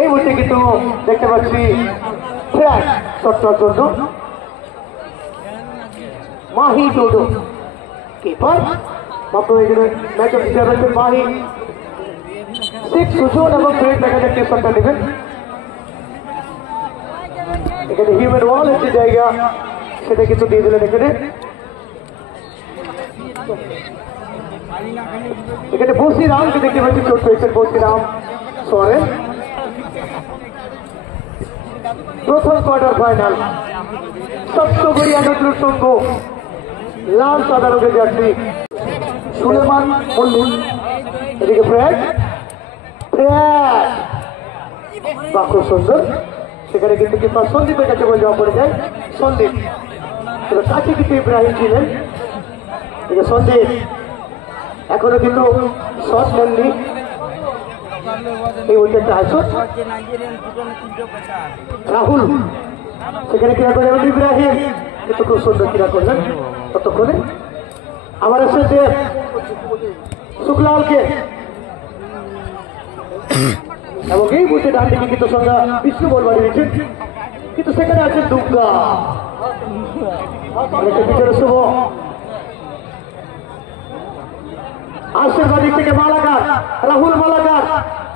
এই মুহূর্তে কিন্তু দেখতে পাচ্ছি জন্য মাহি ডোডো কিপার মাত্র এখানে ম্যাচ অফিসার রয়েছেন মাহি 6 সুজন এবং ফ্রেড দেখা যাচ্ছে শটটা নেবেন এখানে হিউম্যান ওয়াল একটি জায়গা সেটা কিন্তু দিয়ে দিলেন এখানে বসিরামকে দেখতে পাচ্ছি চোট পেয়েছেন বসিরাম সোরেন প্রথম কোয়ার্টার ফাইনাল সপ্তগড়িয়া নজরুল সংঘ লাল সাদা রঙের জার্সি সুলেমান মল্লিক এদিকে ফ্রেড খুব সুন্দর সেখানে কিন্তু কিংবা সন্দীপের কাছে বল যাওয়া পড়ে যায় সন্দীপ কাছে কিন্তু ইব্রাহিম ছিলেন সন্দীপ এখনো কিন্তু শট নেননি এই উইকেটটা হাইশট রাহুল সেখানে ক্রীড়া করলেন ইব্রাহিম কিন্তু খুব সুন্দর ক্রীড়া করলেন ততক্ষণে আবার এসেছে শুক্লালকে এবং এই মুহূর্তে ডান দিকে কিন্তু সঙ্গে বিষ্ণু বল বাড়িয়েছেন কিন্তু সেখানে আছে দুর্গা পিছনে শুভ আশীর্বাদ থেকে মালাকার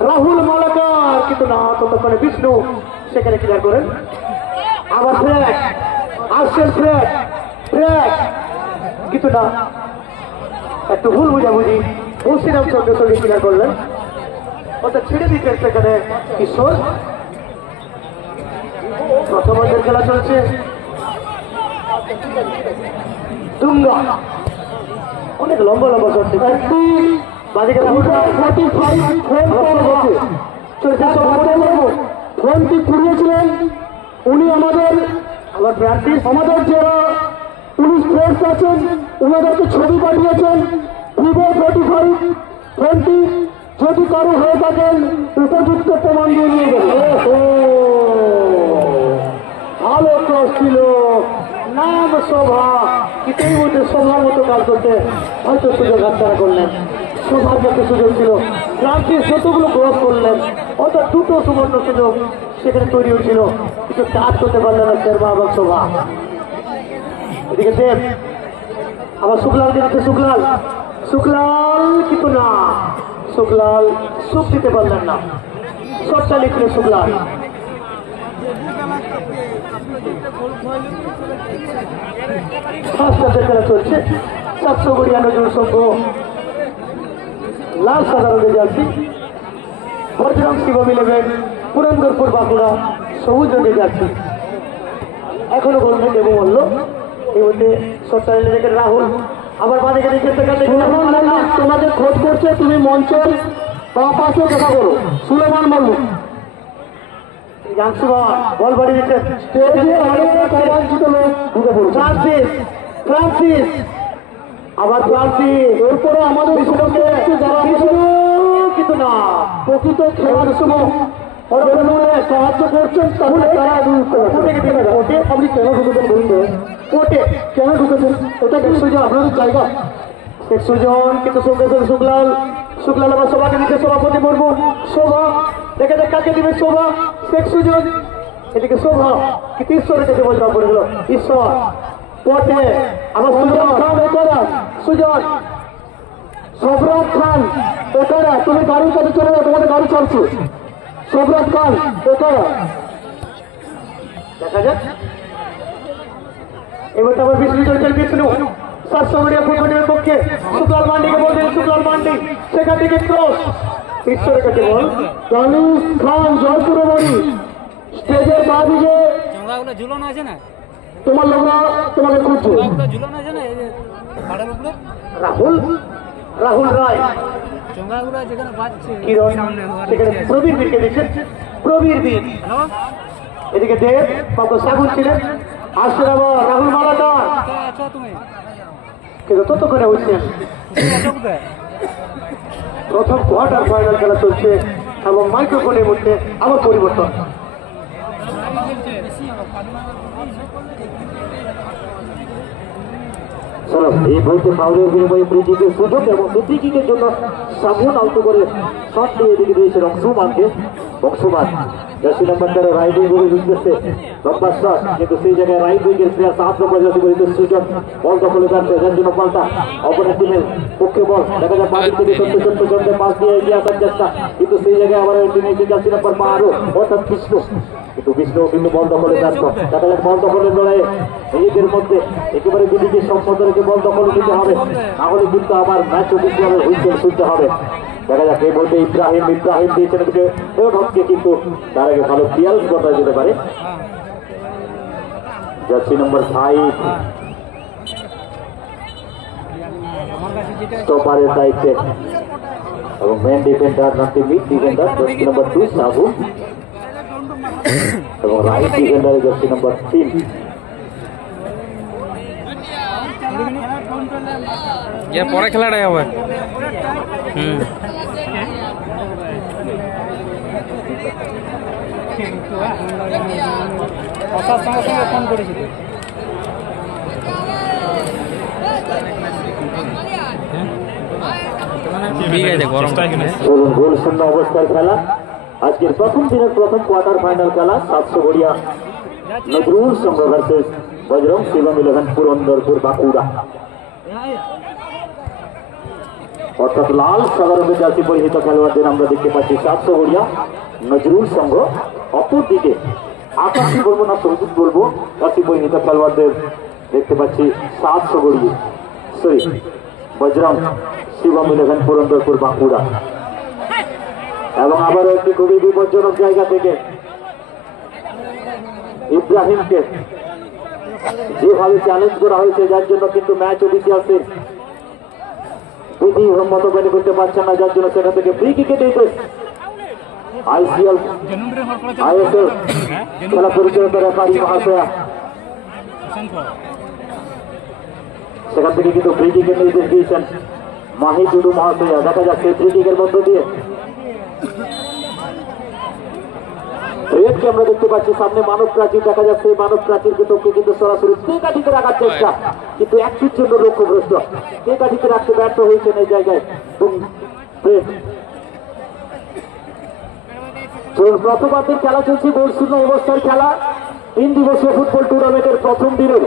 রাহুল মালাকার কিন্তু না ততক্ষণে বিষ্ণু সেখানে ক্লিয়ার করেন আবার ফ্রেক কিন্তু না একটু ভুল বুঝাবুঝি বসিরাম সঙ্গে সঙ্গে ক্লিয়ার করলেন অর্থাৎ ছেড়ে দিচ্ছেন সেখানে কিশোর প্রথমার্ধের খেলা চলছে দুঙ্গা অনেক লম্বা শট বাদিকে ফোনটি ফুরিয়েছিলেন উনি আমাদের যারা পুলিশ ফোর্স আছেন ওনাদেরকে ছবি পাঠিয়েছেন ভিভো 45 ফোনটি যদি কারো হয়ে থাকেন উপযুক্ত প্রমাণ দিয়ে নিয়ে যাবেন ভালো ক্রস ছিল নাম শোভা কিন্তু এই মধ্যে শোভার মতো কাজ করতে হয়তো সুযোগ হাতছাড়া করলেন শোভার মতো সুযোগ ছিল ক্রান্তির যতগুলো ক্রস করলেন অর্থাৎ দুটো সুবর্ণ সুযোগ সেখানে তৈরি হয়েছিল কিন্তু কাজ করতে পারলেন না শেরমা এবং শোভা এদিকে দেব আবার শুক্লাল দিচ্ছে শুক্লাল কিন্তু না শুক্লাল সুখ দিতে পারলেন না শটটা লিখলেন শুক্লাল খেলা চলছে সপ্তগড়িয়া নজরুল সংঘ লাল সাদা রঙের জার্সি বজরং শিবম 11 পুরন্দরপুর বাঁকুড়া সবুজ রঙের জার্সি এখনো বলবেন দেব বলল এই মধ্যে শটটা রেখে রাহুল আবার বাদিকে দিকে তোমাদের খোঁজ করছে তুমি মঞ্চের বাঁ পাশে দেখা করো সুলেমান মল্লিক বল বাড়ি দিচ্ছে ফ্রান্সিস আবার এরপরে আমাদের কিন্তু না প্রকৃত খেলার সময় সাহায্য করছেন তাহলে তারা আপনি কেন ঢুকেছেন বলুন কেন ঢুকেছেন ওটা সুজন আপনাদের জায়গা সুজন কিন্তু শুক্লাল আবার সভাকে দিচ্ছে সভাপতি বলবো শোভা দেখে কাকে দিবে শোভা শেখ সুজন এদিকে শোভা কিন্তু ঈশ্বরের কাছে বলতে পড়ে গেল ঈশ্বর পথে আবার সুজন সবরাত খান একারা তুমি গাড়ির কাছে চলে যাও তোমাদের গাড়ি চলছে সবরাত খান একারা দেখা যাক এবার আবার বিষ্ণু চলছেন বিষ্ণু 700 মিডিয়া ফুটবলের পক্ষে শুক্লাল মান্ডিকে বলছেন শুক্লাল মান্ডি সেখান থেকে ক্রস ঈশ্বরের কাছে বল কানিস খান জয়পুরে বাড়ি স্টেজের বাঁ দিকে ঝুলানো আছে না তোমার লোকরা তোমাকে খুঁজছে ঝুলানো আছে না রাহুল রায় সেখানে প্রবীর বীরকে দিচ্ছেন প্রবীর বীর এদিকে দেব বাবু সাগুন ছিলেন আসছেন আবার রাহুল মালাকার কিন্তু ততক্ষণে হচ্ছেন প্রথম কোয়ার্টার ফাইনাল খেলা চলছে এবং মাইক্রোফোনের মধ্যে আবার পরিবর্তন এই মুহূর্তে ফাউলের বিনিময়ে ফ্রি কিকের সুযোগ এবং ফ্রি কিকের জন্য সামুন আউট করে শট দিয়ে এদিকে দিয়েছে রংসুমানকে। রংসুমান জার্সি নাম্বার 13 রাইট উইঙ্গে ঢুকতেছে লম্বা শট, কিন্তু সেই জায়গায় রাইট উইঙ্গের প্লেয়ার 7 নম্বর জার্সি পরিহিত সুযোগ বল দখলে যাচ্ছে, যার জন্য বলটা অপরের টিমের পক্ষে বল। দেখা যায় বাদিক থেকে ছোট্ট জনকে পাস দিয়ে এগিয়ে আসার চেষ্টা, কিন্তু সেই জায়গায় আবার টিমে জার্সি নাম্বার 12 অর্থাৎ বিষ্ণু, কিন্তু বল দখলে ব্যর্থ। দেখা যাক বল দখলের লড়াইয়ে নিজেদের মধ্যে একেবারে বিদিকে সম্পদ রেখে বল দখলে দিতে হবে, নাহলে কিন্তু আবার ম্যাচ অফিসিয়ালে হুইসেল শুনতে হবে। দেখা যাক এই বলতে ইব্রাহিম দিয়েছেন এদিকে ভক্তকে, কিন্তু তার আগে ভালো ক্লিয়ারেন্স করা যেতে পারে। জার্সি নম্বর 5 স্টপারের দায়িত্বে এবং মেন ডিফেন্ডার নাকি মিড ডিফেন্ডার জার্সি নম্বর 2 সাহু এবং রাইট ডিফেন্ডারের জার্সি নম্বর 3। পরে খেলাটাই হবে। ফোন করেছিল গোল শূন্য অবস্থায় খেলা আজকের প্রথম দিনের প্রথম কোয়ার্টার ফাইনাল খেলা 700 গড়িয়া নজরুল সংঘ ভার্সেস বজরং শিবম 11 পুরন্দরপুর বাঁকুড়া। অর্থাৎ লাল সাদা রঙের জার্সি পরিহিত খেলোয়াড়দের আমরা দেখতে পাচ্ছি 700 গড়িয়া নজরুল সংঘ, অপরদিকে আকাশি বলবো না সবুজ বলবো জার্সি পরিহিত খেলোয়াড়দের দেখতে পাচ্ছি 700 গড়িয়া বজরং শিবম 11 পুরন্দরপুর বাঁকুড়া। এবং আবারও একটি খুবই বিপজ্জনক জায়গা থেকে ইব্রাহিমকে যেভাবে চ্যালেঞ্জ করা হয়েছে, যার জন্য কিন্তু ম্যাচ অফিসিয়ালসে বিধি মতো বের করতে পারছেন না, যার জন্য সেখান থেকে ফ্রি কিকে দিতে ISL খেলা পরিচালিত রেফারি মহাশয়া সেখান থেকে কিন্তু ফ্রি কিকের নির্দেশ দিয়েছেন মাহিদুরু মহাশয়া। দেখা যাচ্ছে ফ্রি কিকের মধ্য দিয়ে রেডকে আমরা দেখতে পাচ্ছি, সামনে মানব প্রাচীর দেখা যাচ্ছে, মানব প্রাচীরকে তোকে কিন্তু সরাসরি কাঠিতে রাখার চেষ্টা, কিন্তু একটির জন্য লক্ষ্যভ্রষ্ট, কাঠিতে রাখতে ব্যর্থ হয়েছেন এই জায়গায়। প্রথমার্ধের খেলা চলছে, গোল শূন্য অবস্থার খেলা 3 দিবসীয় ফুটবল টুর্নামেন্টের প্রথম দিনের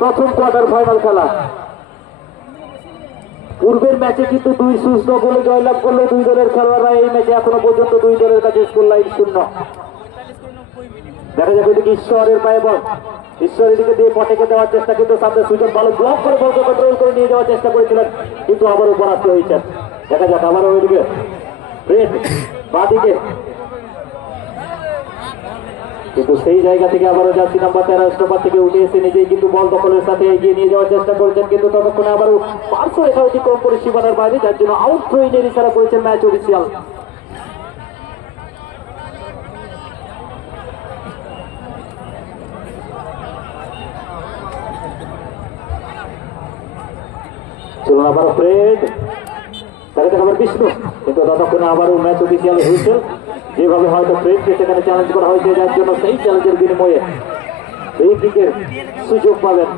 প্রথম কোয়ার্টার ফাইনাল খেলা। পূর্বের ম্যাচে কিন্তু 2-0 গোলে জয়লাভ করলো 2 দলের খেলোয়াড়রা। এই ম্যাচে এখনো পর্যন্ত 2 দলের কাছে স্কোর লাইন 0। দেখা যাবে এদিকে ঈশ্বরের পায়ে বল, ঈশ্বর এদিকে দিয়ে পটেকে দেওয়ার চেষ্টা, কিন্তু সামনে সুযোগ ভালো ব্লক করে বলকে কন্ট্রোল করে নিয়ে যাওয়ার চেষ্টা করেছিলেন, কিন্তু আবারও পরাস্ত হয়েছেন। দেখা যাক আবারও ওইদিকে রেড বাদিকে, কিন্তু সেই জায়গা থেকে আবারও জার্সি নাম্বার 13 স্টপার থেকে উঠে এসে নিজেই কিন্তু বল দখলের সাথে এগিয়ে নিয়ে যাওয়ার চেষ্টা করেছেন, কিন্তু ততক্ষণে আবারও পার্শ্ব রেখা অতিক্রম করে সীমানার বাইরে, যার জন্য আউট থ্রোইনের ইশারা করেছেন ম্যাচ অফিসিয়াল। চলুন আবারও ফ্রেড, তাকে দেখাবার বিষ্ণু, কিন্তু ততক্ষণে আবারও ম্যাচ অফিসিয়াল হুইসেল। যেভাবে হয়তো ফ্রেডকে সেখানে চ্যালেঞ্জ করা হয়েছে, যার জন্য সেই চ্যালেঞ্জের বিনিময়ে এই দিকের সুযোগ পাবেন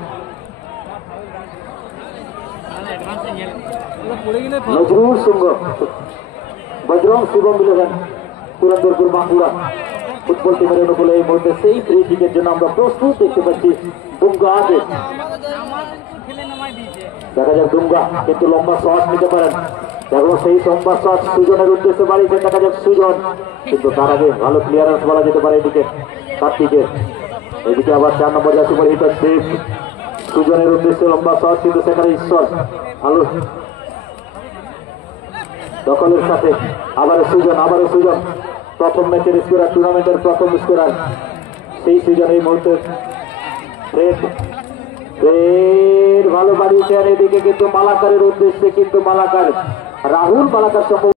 নজরুল সংঘ বজরং শিবম 11 পুরন্দরপুর বাঁকুড়া ফুটবল টিমের অনুকূলে এই মুহূর্তে সেই ফ্রি কিকের জন্য আমরা প্রস্তুত দেখতে পাচ্ছি দুঙ্গাকে। দেখা যাক দুঙ্গা কিন্তু লম্বা শট নিতে পারেন, দেখো সেই লম্বা শট সুজনের উদ্দেশ্যে বাড়িয়েছেন। দেখা যাক সুজন, কিন্তু তার আগে ভালো ক্লিয়ারেন্স বলা যেতে পারে এদিকে কার্তিকের, এদিকে আবার 4 নম্বর জার্সি পরিহিত দেব সুজনের উদ্দেশ্যে লম্বা শট, কিন্তু সেখানে ঈশ্বর ভালো দখলের সাথে আবারও সুজন প্রথম ম্যাচের স্কোরার, টুর্নামেন্টের প্রথম স্কোরার সেই সুজন এই মুহূর্তে ভালো বাড়িয়েছেন। এদিকে কিন্তু মালাকারের উদ্দেশ্যে, কিন্তু মালাকার রাহুল মালাকার